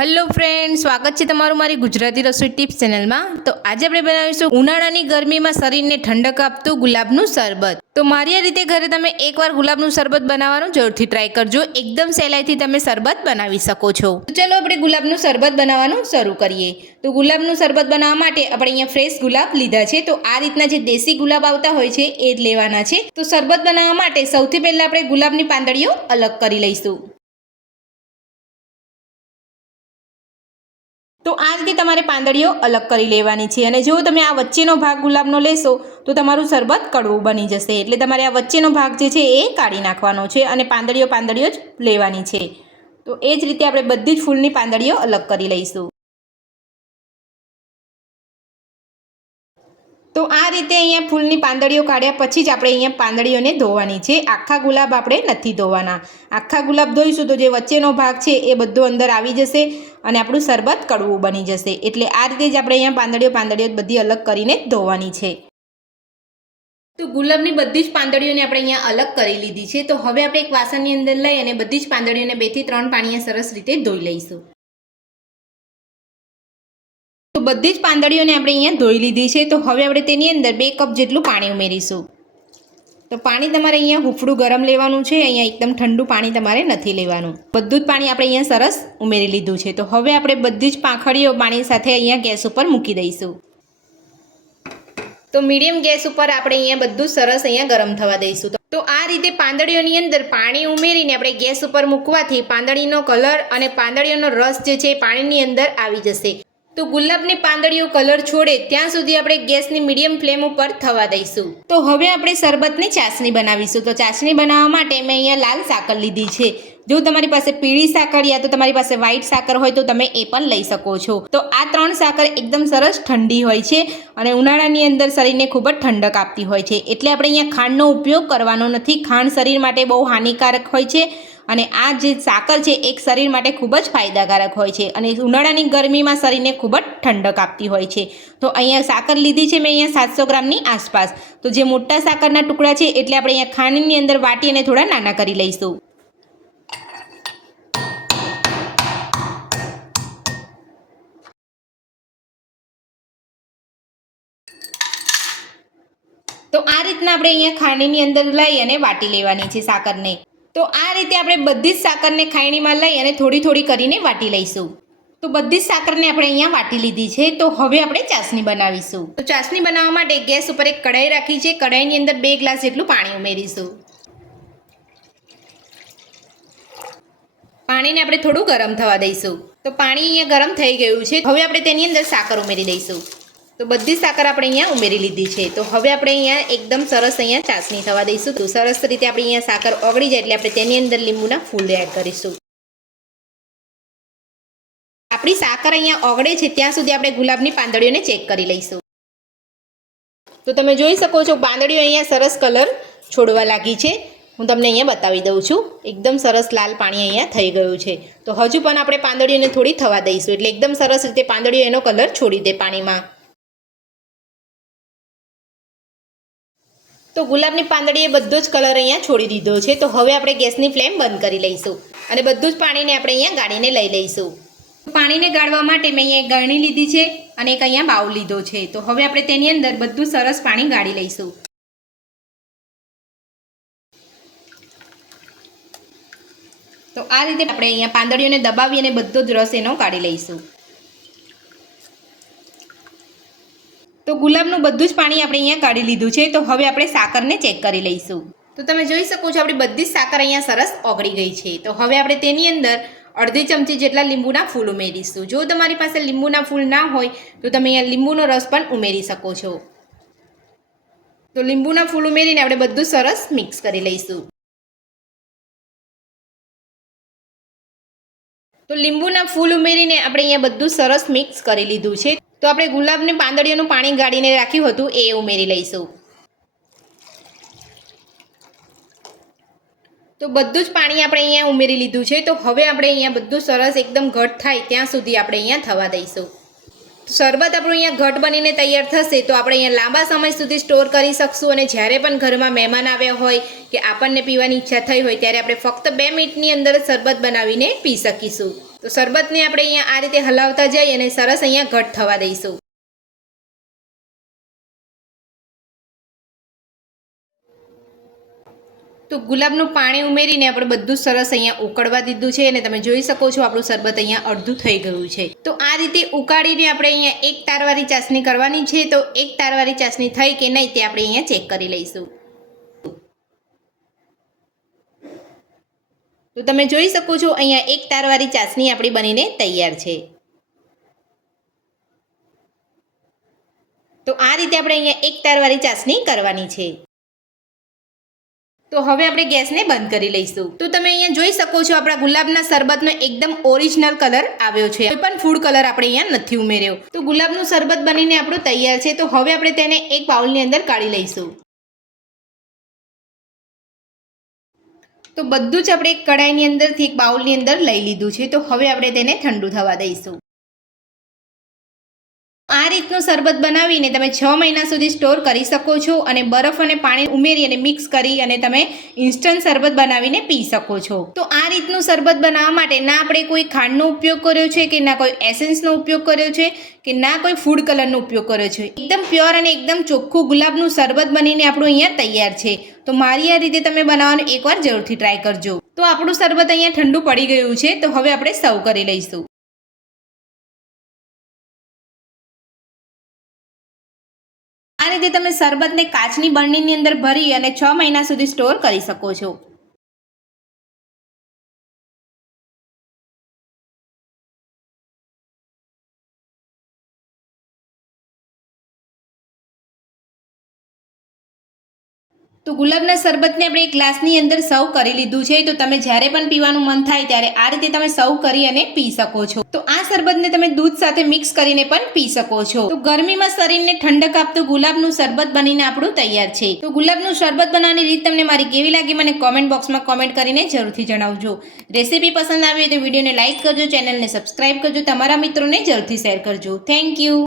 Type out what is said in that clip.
Hello friend, સ્વાગત છે તમારું મારી ગુજરાતી રસોઈ ટિપ્સ ચેનલમાં। તો આજે આપણે બનાવીશું ઉનાળાની ગરમીમાં શરીરને ઠંડક આપતું ગુલાબનું શરબત। તો મારી આ રીતે ઘરે તમે એકવાર ગુલાબનું શરબત બનાવવાનું જરૂરથી ટ્રાય કરજો, એકદમ સહેલાઈથી તમે શરબત બનાવી શકો છો। તો ચાલો આપણે ગુલાબનું શરબત બનાવવાનું શરૂ કરીએ। તો ગુલાબનું શરબત બનાવવા માટે આપણે અહીંયા ફ્રેશ ગુલાબ લીધા છે। તો આ રીતના જે દેશી ગુલાબ આવતા હોય છે એ જ લેવાના છે। તો શરબત બનાવવા માટે સૌથી પહેલા આપણે ગુલાબની પાંદડીઓ અલગ કરી લઈશું। તો આ રીતે તમારે પાંદડીઓ અલગ કરી લેવાની છે। અને જો તમે આ વચ્ચેનો ભાગ ગુલાબનો લેશો તો તમારું શરબત કડવું બની જશે, એટલે તમારે આ વચ્ચેનો ભાગ જે છે એ કાઢી નાખવાનો છે અને પાંદડીઓ જ લેવાની છે। તો એ જ રીતે આપણે બધી જ ફૂલની પાંદડીઓ અલગ કરી લઈશું। તો આ રીતે અહીંયા ફૂલની પાંદડીઓ કાઢ્યા પછી જ આપણે અહીંયા પાંદડીઓને ધોવાની છે। આખા ગુલાબ આપણે નથી ધોવાના। આખા ગુલાબ ધોઈશું તો જે વચ્ચેનો ભાગ છે એ બધો અંદર આવી જશે અને આપણું શરબત કડવું બની જશે। એટલે આ રીતે જ આપણે અહીંયા પાંદડીઓ બધી અલગ કરીને ધોવાની છે। તો ગુલાબની બધી જ પાંદડીઓને આપણે અહીંયા અલગ કરી લીધી છે। તો હવે આપણે એક વાસણની અંદર લઈ અને બધી જ પાંદડીઓને 2 થી 3 પાણીએ સરસ રીતે ધોઈ લઈશું। તો બધી જ પાંદડીઓને આપણે અહીંયા ધોઈ લીધી છે। તો હવે આપણે તેની અંદર 2 કપ જેટલું પાણી ઉમેરીશું। તો પાણી તમારે અહીંયા હુંફળું ગરમ લેવાનું છે, અહીંયા એકદમ ઠંડુ પાણી તમારે નથી લેવાનું। બધું જ પાણી આપણે અહીંયા સરસ ઉમેરી લીધું છે। તો હવે આપણે બધી જ પાંખડીઓ પાણી સાથે અહીંયા ગેસ ઉપર મૂકી દઈશું। તો મીડિયમ ગેસ ઉપર આપણે અહીંયા બધું સરસ અહીંયા ગરમ થવા દઈશું। તો આ રીતે પાંદડીઓની અંદર પાણી ઉમેરીને આપણે ગેસ ઉપર મૂકવાથી પાંદડીનો કલર અને પાંદડીઓનો રસ જે છે પાણીની અંદર આવી જશે। તો ગુલાબની પાંદડીઓ કલર છોડે ત્યાં સુધી આપણે ગેસની મીડિયમ ફ્લેમ ઉપર થવા દઈશું। તો હવે આપણે શરબતની ચાસણી બનાવીશું। તો ચાસણી બનાવવા માટે મેં અહીંયા લાલ સાકર લીધી છે। જો તમારી પાસે પીળી સાકર યા તો તમારી પાસે વ્હાઈટ સાકર હોય તો તમે એ પણ લઈ શકો છો। તો આ 3 સાકર એકદમ સરસ ઠંડી હોય છે અને ઉનાળાની અંદર શરીરને ખૂબ જ ઠંડક આપતી હોય છે, એટલે આપણે અહીંયા ખાંડનો ઉપયોગ કરવાનો નથી। ખાંડ શરીર માટે બહુ હાનિકારક હોય છે અને આ જે સાકર છે એક શરીર માટે ખૂબ જ ફાયદાકારક હોય છે અને ઉનાળાની ગરમીમાં શરીરને ખૂબ જ ઠંડક આપતી હોય છે। તો અહીંયા સાકર લીધી છે મેં અહીંયા 700 ગ્રામની આસપાસ। તો જે મોટા સાકરના ટુકડા છે એટલે આપણે અહીંયા ખાંડની અંદર વાટી અને થોડા નાના કરી લઈશું। તો આ રીતના આપણે અહીંયા ખાંડની અંદર લઈ અને વાટી લેવાની છે સાકરને। તો આ રીતે આપણે બધી જ સાકરને ખાયણીમાં લઈ અને થોડી થોડી કરીને વાટી લઈશું। તો બધી જ સાકરને આપણે અહીંયા વાટી લીધી છે। તો હવે આપણે ચાસણી બનાવીશું। તો ચાસણી બનાવવા માટે ગેસ ઉપર એક કઢાઈ રાખી છે। કઢાઈની અંદર 2 ગ્લાસ જેટલું પાણી ઉમેરીશું। પાણીને આપણે થોડું ગરમ થવા દઈશું। તો પાણી અહીંયા ગરમ થઈ ગયું છે। હવે આપણે તેની અંદર સાકર ઉમેરી દઈશું। તો બધી સાકર આપણે અહીંયા ઉમેરી લીધી છે। તો હવે આપણે અહીંયા એકદમ સરસ અહીંયા ચાસણી થવા દઈશું। તો સરસ રીતે આપણે અહીંયા સાકર ઓગળી જાય એટલે આપણે તેની અંદર લીંબુના ફૂલ એડ કરીશું। આપણી સાકર અહીંયા ઓગળે છે ત્યાં સુધી આપણે ગુલાબની પાંદડીઓને ચેક કરી લઈશું। તો તમે જોઈ શકો છો પાંદડીઓ અહીંયા સરસ કલર છોડવા લાગી છે। હું તમને અહીંયા બતાવી દઉં છું, એકદમ સરસ લાલ પાણી અહીંયા થઈ ગયું છે। તો હજુ પણ આપણે પાંદડીઓને થોડી થવા દઈશું એટલે એકદમ સરસ રીતે પાંદડીઓ એનો કલર છોડી દે પાણીમાં। તો ગુલાબની પાંદડીએ બધો જ કલર અહીંયા છોડી દીધો છે। તો હવે આપણે ગેસની ફ્લેમ બંધ કરી લઈશું અને બધું જ પાણીને આપણે અહીંયા ગાળીને લઈ લઈશું। પાણીને ગાળવા માટે મેં અહીંયા એક ગાળણી લીધી છે અને એક અહીંયા બાઉલ લીધો છે। તો હવે આપણે તેની અંદર બધું સરસ પાણી ગાળી લઈશું। તો આ રીતે આપણે અહીંયા પાંદડીઓને દબાવી અને બધો જ રસ એનો કાઢી લઈશું। તો ગુલાબનું બધું જ પાણી આપણે અહીંયા કાઢી લીધું છે। તો હવે આપણે સાકરને ચેક કરી લઈશું। તો તમે જોઈ શકો છો આપણી બધી જ સાકર અહીંયા સરસ ઓગળી ગઈ છે। તો હવે આપણે તેની અંદર અડધી ચમચી જેટલા લીંબુના ફૂલ ઉમેરીશું। જો તમારી પાસે લીંબુના ફૂલ ના હોય તો તમે અહીંયા લીંબુનો રસ પણ ઉમેરી શકો છો। તો લીંબુના ફૂલ ઉમેરીને આપણે બધું સરસ મિક્સ કરી લઈશું। તો લીંબુના ફૂલ ઉમેરીને આપણે અહીંયા બધું સરસ મિક્સ કરી લીધું છે। તો આપણે ગુલાબની પાંદડીઓનું પાણી ગાળીને રાખ્યું હતું એ ઉમેરી લઈશું। તો બધું જ પાણી આપણે અહીંયા ઉમેરી લીધું છે। તો હવે આપણે અહીંયા બધું સરસ એકદમ ઘટ થાય ત્યાં સુધી આપણે અહીંયા થવા દઈશું। તો શરબત આપણું અહીંયા ઘટ બનીને તૈયાર થશે તો આપણે અહીંયા લાંબા સમય સુધી સ્ટોર કરી શકશું અને જ્યારે પણ ઘરમાં મહેમાન આવ્યા હોય કે આપણને પીવાની ઈચ્છા થઈ હોય ત્યારે આપણે ફક્ત 2 મિનિટની અંદર શરબત બનાવીને પી શકીશું। તો શરબતને આપણે અહીંયા આ રીતે હલાવતા જઈ અને સરસ અહીંયા ઘટ થવા દઈશું. તો ગુલાબનું પાણી ઉમેરીને આપણે બધું સરસ અહીંયા ઉકળવા દીધું છે અને તમે જોઈ શકો છો આપણું શરબત અહીંયા અડધું થઈ ગયું છે. તો આ રીતે ઉકાળીને આપણે અહીંયા એક તારવાળી ચાસણી કરવાની છે. તો એક તારવાળી ચાસણી થઈ કે નહીં તે આપણે અહીંયા ચેક કરી લઈશું. તો તમે જોઈ શકો છો અહીંયા એક તારવાળી ચાસણી આપણી બનીને તૈયાર છે. તો આ રીતે આપણે અહીંયા એક તારવાળી ચાસણી કરવાની છે. તો હવે આપણે ગેસને બંધ કરી લઈશું. તો તમે અહીંયા જોઈ શકો છો આપણા ગુલાબના શરબતનો એકદમ ઓરિજિનલ કલર આવ્યો છે. કોઈ પણ ફૂડ કલર આપણે અહીંયા નથી ઉમેર્યો. તો ગુલાબનું શરબત બનીને આપણું તૈયાર છે. તો હવે આપણે તેને એક બાઉલની અંદર કાઢી લઈશું. તો બધું જ આપણે એક કઢાઈની અંદરથી એક બાઉલની અંદર લઈ લીધું છે. તો હવે આપણે તેને ઠંડુ થવા દઈશું. આ રીતનું શરબત બનાવીને તમે 6 મહિના સુધી સ્ટોર કરી શકો છો અને બરફ અને પાણી ઉમેરી અને મિક્સ કરી અને તમે ઇન્સ્ટન્ટ શરબત બનાવીને પી શકો છો. તો આ રીતનું શરબત બનાવવા માટે ના આપણે કોઈ ખાંડનો ઉપયોગ કર્યો છે કે ના કોઈ એસેન્સનો ઉપયોગ કર્યો છે કે ના કોઈ ફૂડ કલરનો ઉપયોગ કર્યો છે. એકદમ પ્યોર અને એકદમ ચોખ્ખું ગુલાબનું શરબત બનીને આપણું અહીંયા તૈયાર છે. તો મારી આ રીતે તમે બનાવવાનું એકવાર જરૂરથી ટ્રાય કરજો. તો આપણું શરબત અહીંયા ઠંડુ પડી ગયું છે. તો હવે આપણે સર્વ કરી લઈશું. આ રીતે તમે શરબતને કાચની બરણીની અંદર ભરી અને 6 મહિના સુધી સ્ટોર કરી શકો છો. તો ગુલાબના શરબતને આપણે એક ગ્લાસની અંદર સર્વ કરી લીધું છે. તો તમે જ્યારે પણ પીવાનું મન થાય ત્યારે આ રીતે તમે સર્વ કરી અને પી શકો છો. તો આ શરબતને તમે દૂધ સાથે મિક્સ કરીને પણ પી શકો છો. તો ગરમીમાં શરીરને ઠંડક આપતું ગુલાબનું શરબત બનીને આપણું તૈયાર છે. તો ગુલાબનું શરબત બનાવવાની રીત તમને મારી કેવી લાગી મને કોમેન્ટ બોક્સમાં કોમેન્ટ કરીને જરૂરથી જણાવજો. રેસીપી પસંદ આવી હોય તો વિડીયોને લાઇક કરજો, ચેનલને સબસ્ક્રાઇબ કરજો, તમારા મિત્રોને જરૂરથી શેર કરજો. Thank you.